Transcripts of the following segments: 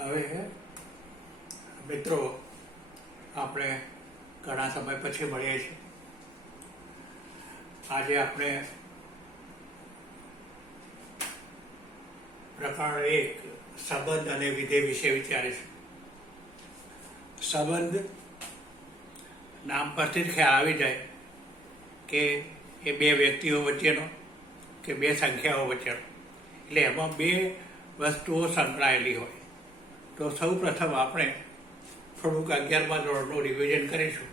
હવે મિત્રો આપણે ઘણા સમય પછી મળીએ છીએ. આજે આપણે પ્રકરણ 1 સંબંધ અને વિધેય વિશે વિચારીશું. સંબંધ નામ પરથી જ ખ્યાલ આવી જાય કે એ બે વ્યક્તિઓ વચ્ચેનો કે બે સંખ્યાઓ વચ્ચેનો, એટલે એમાં બે વસ્તુઓ સંકળાયેલી હોય. તો સૌ પ્રથમ આપણે થોડુંક 11મા ધોરણનું રિવિઝન કરીશું.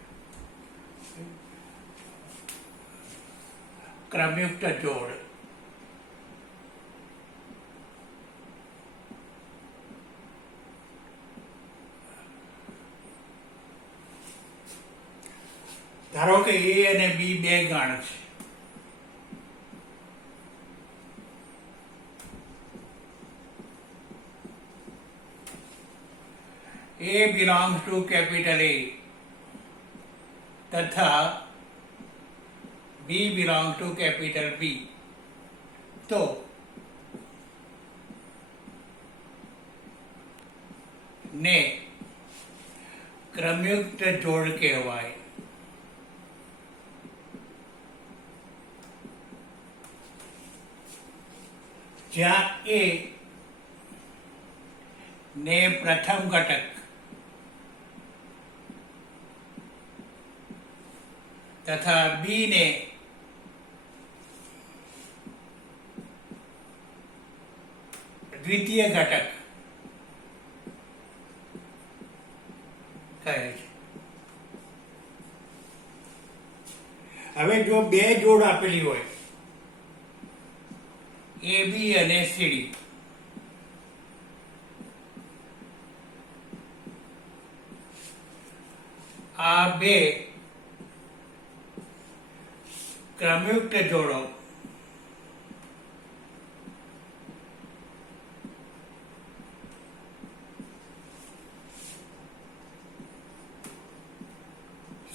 ક્રમયુક્ત જોડ. ધારો કે એ અને બી બે ગણ છે. A belongs to capital A तथा B belongs to capital B. तो ने क्रमयुक्त जोड़ कहेवाय. જ્યાં A ने प्रथम घटक तथा बी ने द्वितीय घटक કહે છે. હવે જો બે જોડ આપેલી હોય એ બી અને સીડી, આ બે ક્રમયુક્ત જોડો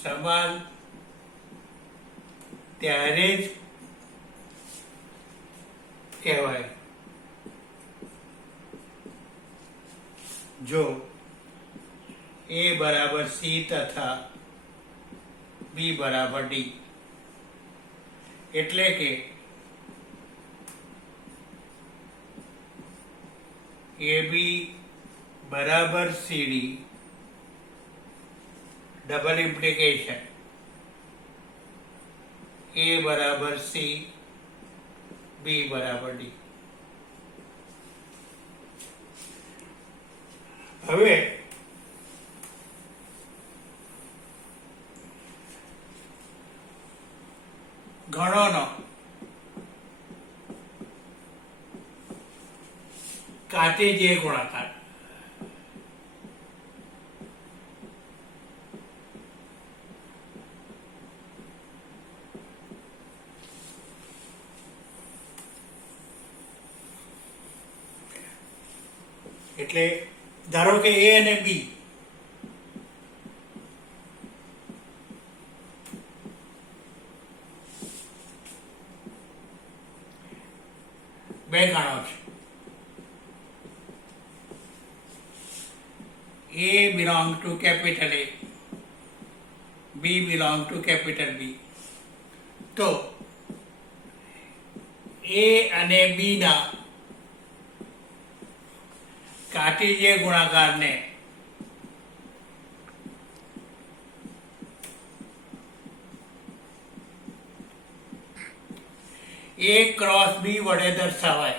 સમાન ત્યારે જ કહેવાય જો A બરાબર C તથા B બરાબર D. એટલે કે AB બરાબર CD, ડબલ ઇમ્પ્લિકેશન A બરાબર C, B બરાબર D. હવે ગણોનો કાર્ટેશિયન ગુણાકાર. એટલે ધારો કે A અને B બે ગણો છે. A belong to capital A, B belong to capital B. તો A અને B ના કાર્ટેશિયન ગુણાકારને A ક્રોસ B વડે દર્શાવાય.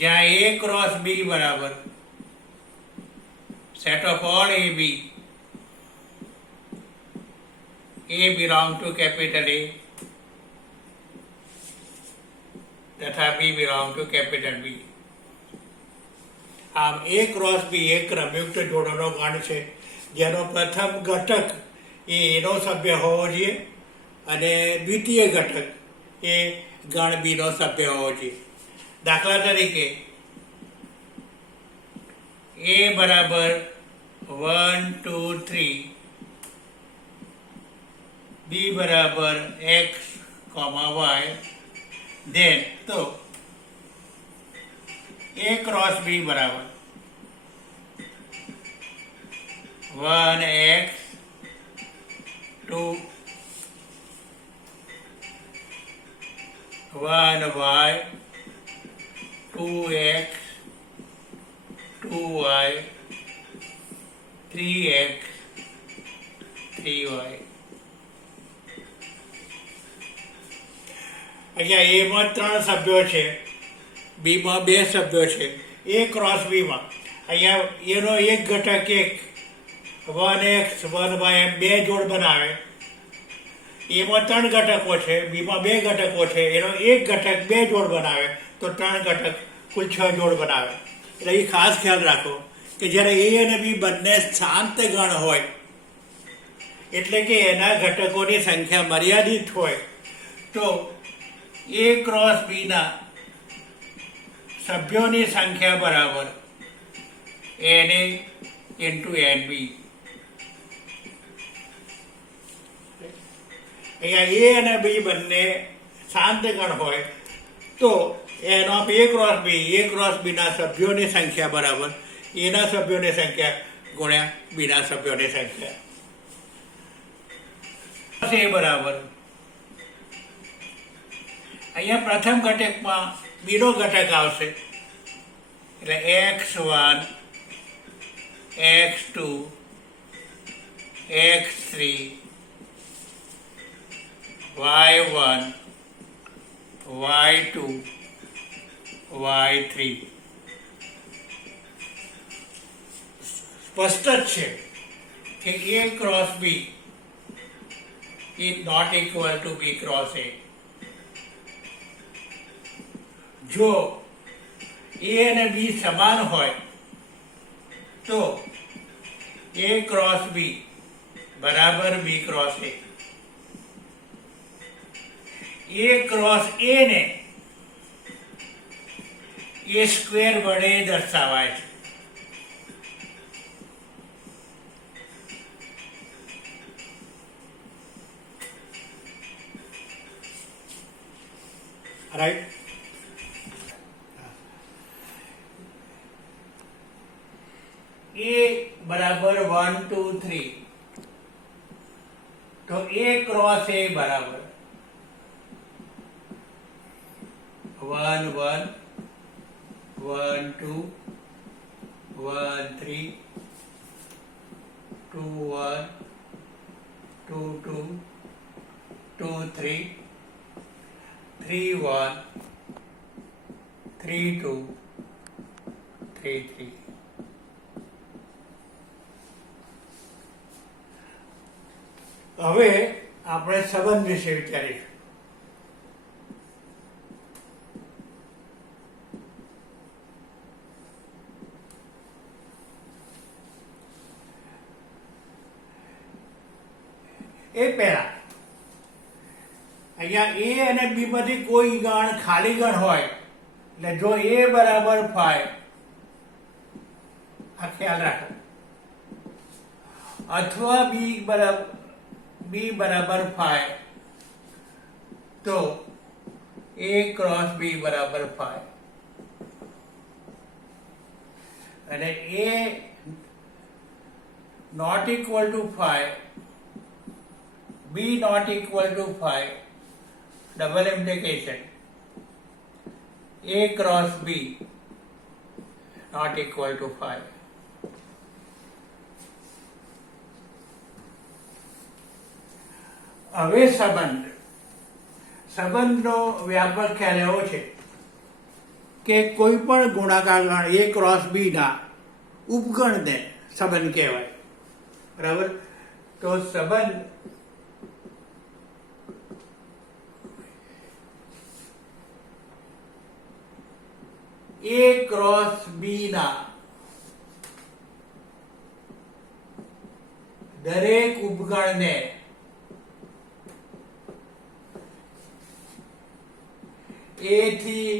જ્યાં A ક્રોસ B બરાબર set of all AB, A belong to capital A તથા B belong to capital B. આમ A cross B એ ક્રમયુક્ત જોડોનો ગણ છે, જેનો પ્રથમ ઘટક એ એનો સભ્ય હોવો જોઈએ અને દ્વિતીય ઘટક એ ગણ બીનો સભ્ય હોવો જોઈએ. દાખલા તરીકે A બરાબર 1, 2, 3, B બરાબર x, y, then તો a cross b બરાબર 1x 2 1y 2x 2y 3x 3y. અહીંયા એમાં 3 સભ્યો છે, બીમાં 2 સભ્યો છે. એ ક્રોસ બીમાં અહીંયા એનો એક ઘટક 1x 1y એમ 2 જોડ બનાવે. એમાં 3 ઘટકો છે, બીમાં 2 ઘટકો છે, એનો એક ઘટક 2 જોડ બનાવે, તો 3 ઘટક કુલ 6 જોડ બનાવે. એટલે એ ખાસ ખ્યાલ રાખો કે જ્યારે એ અને બી બંને શાંત ગણ હોય, એટલે કે એના ઘટકોની સંખ્યા મર્યાદિત હોય, તો એ ક્રોસ બીના સભ્યોની સંખ્યા બરાબર Na ઇન્ટુ Nb. અહીંયા એ અને બી બંને શાંત ગણ હોય તો એનો એ ક્રોસ બીના સભ્યોની સંખ્યા બરાબર એના સભ્યોની સંખ્યા ગુણ્યા બીના સભ્યોની સંખ્યા. એ બરાબર અહીંયા પ્રથમ ઘટકમાં બીનો ઘટક આવશે, એટલે x1 x2 x3 y1 y2 y3. સ્પષ્ટ જ છે કે a cross b is not equal to b cross a. જો a અને b સમાન હોય તો a ક્રોસ b બરાબર b cross a. a cross a ને a સ્ક્વેર વડે દર્શાવાય છે. રાઈટ. a બરાબર 1 2 3, તો a ક્રોસ a બરાબર 1 1 1 2 1 3 2 1 2 2 2 3 3 1 3 2 3 3. હવે આપણે સંબંધ વિશે વિચારીશું. એ પહેલા અહીંયા a અને b માંથી કોઈ ગણ ખાલી ગણ હોય, એટલે જો a બરાબર 5, આ ખ્યાલ રાખો, અથવા b બરાબર 5, તો a ક્રોસ b બરાબર 5, અને a not equal to 5, b not equal to 5, double implication, a cross b not equal to 5. હવે સંબંધનો વ્યાપક ખ્યાલ એવો છે કે કોઈ પણ ગુણાકાર ગણ a ક્રોસ b ના ઉપગણને સંબંધ કહેવાય. બરાબર. તો સંબંધ a ક્રોસ b ના દરેક ઉપગણને a થી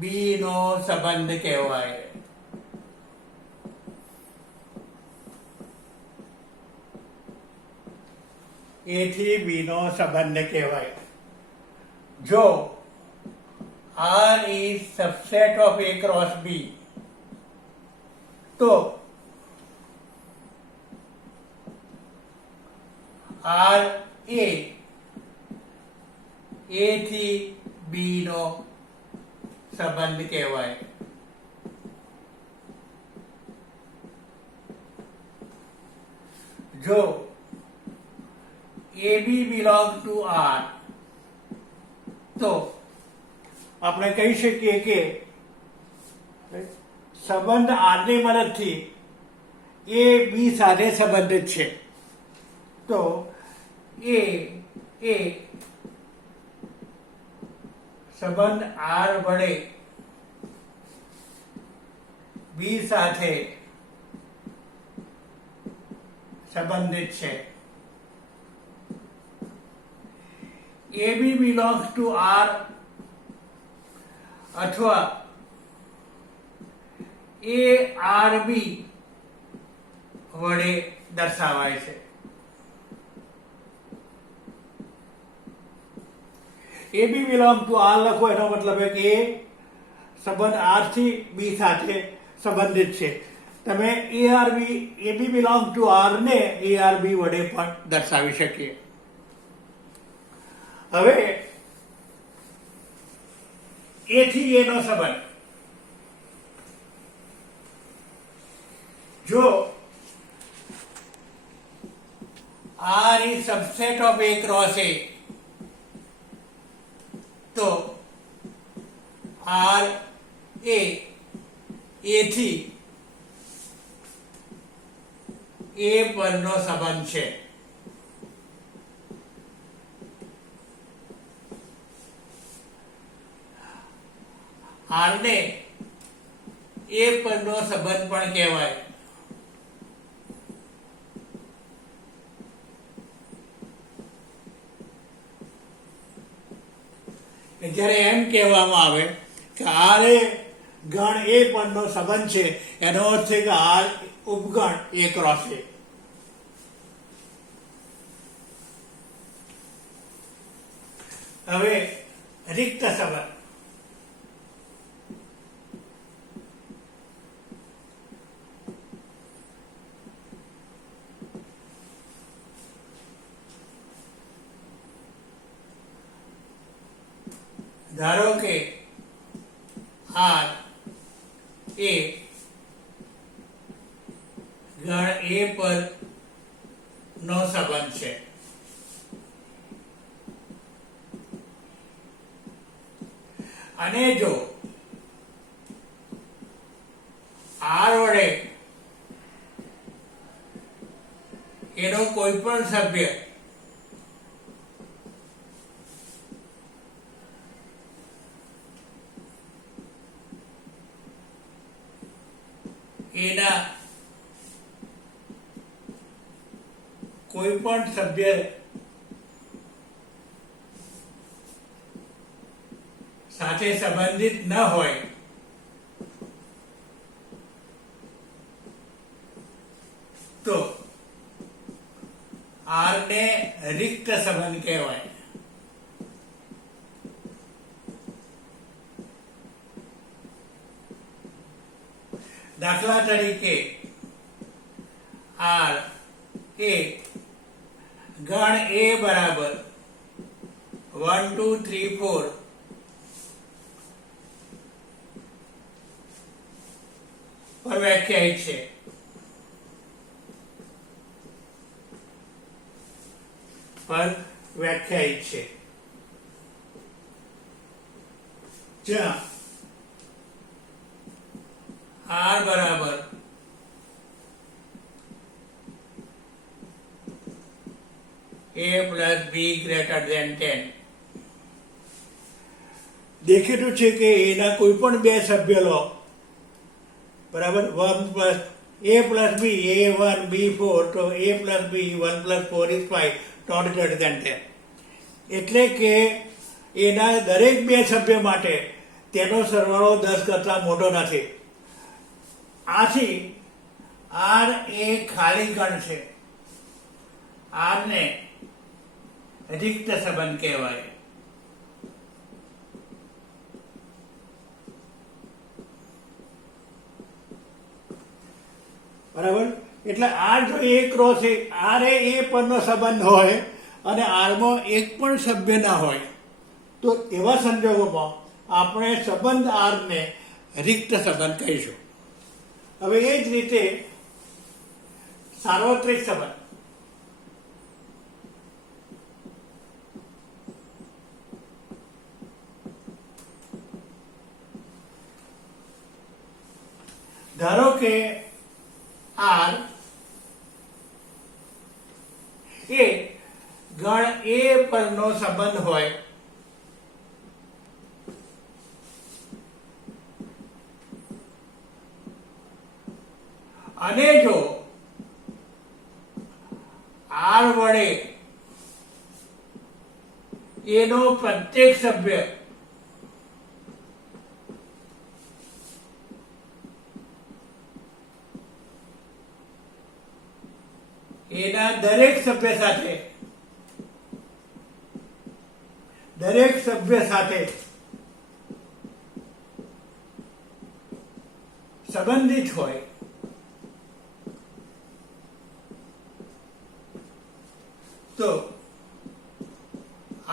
b નો સંબંધ કહેવાય. a થી b નો સંબંધ કહેવાય. જો R is subset of A cross B, તો R એ A થી B નો સંબંધ કહેવાય. જો AB belong to R, તો આપણે કહી શકીએ કે સંબંધ R ની મદદથી A B સાથે સંબંધિત છે. તો A એ સંબંધ R વડે B સાથે સંબંધિત છે. AB belongs to R અથવા ARB વડે દર્શાવાય છે. AB belong to R લખો એનો મતલબ કે એ સંબંધ R થી B સાથે સંબંધિત છે. તમે AB belong to R ને ARB વડે પણ દર્શાવી શકીએ. હવે A થી A નો સંબંધ, જો R is subset of A cross A, તો R એ A થી A પરનો સંબંધ છે. R ને A પરનો સંબંધ પણ કહેવાય. જ્યારે એમ કહેવામાં આવે કે R એ ગણ A પરનો સંબંધ છે, એનો અર્થ છે કે R ઉપગણ A ક્રોસ A. હવે રિક્ત સંબંધ, ધારો કે R એ ગણ A પર નો સંબંધ છે. અને જો R વડે એનો કોઈ પણ સભ્ય એના કોઈ પણ સભ્ય સાથે સંબંધિત ન હોય તો R ને રિક્ત સંબંધ કહેવાય. દાખલા તરીકે R એ ગણ A બરાબર 1 2 3 4 પર વ્યાખ્યાયિત છે. જ્યાં R બરાબર A plus B greater than 10. દેખેતું છે કે એના કોઈ પણ બે સભ્ય લો, બરાબર, 1 plus A plus B, A1 B4, તો A plus B 1 plus 4 is 5, not greater than 10. એટલે કે એના દરેક બે સભ્ય માટે તેનો સરવાળો 10 કરતા મોટો નથી. આથી R એ ખાલી ગણ છે. R ને રિક્ત સંબંધ કહેવાય. બરાબર. એટલે આર જો એ ક્રોસ એ આર એ પરનો સંબંધ હોય અને આરમાં એક પણ સભ્ય ના હોય તો એવા સંજોગોમાં આપણે સંબંધ આરને રિક્ત સંબંધ કહીશું. હવે એ જ રીતે સાર્વત્રિક સંબંધ. ધારો કે આર એ ગણ એ પરનો સંબંધ હોય અને જો આર વડે એનો પ્રત્યેક સભ્ય એના દરેક સભ્ય સાથે સંબંધિત હોય તો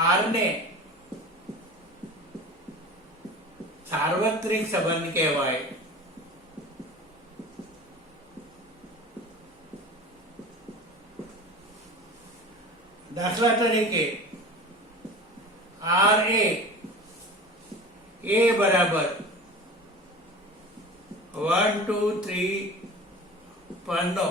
આર ને સાર્વત્રિક સંબંધ કહેવાય. દાખલા તરીકે આર એ બરાબર 1 2 3 પરનો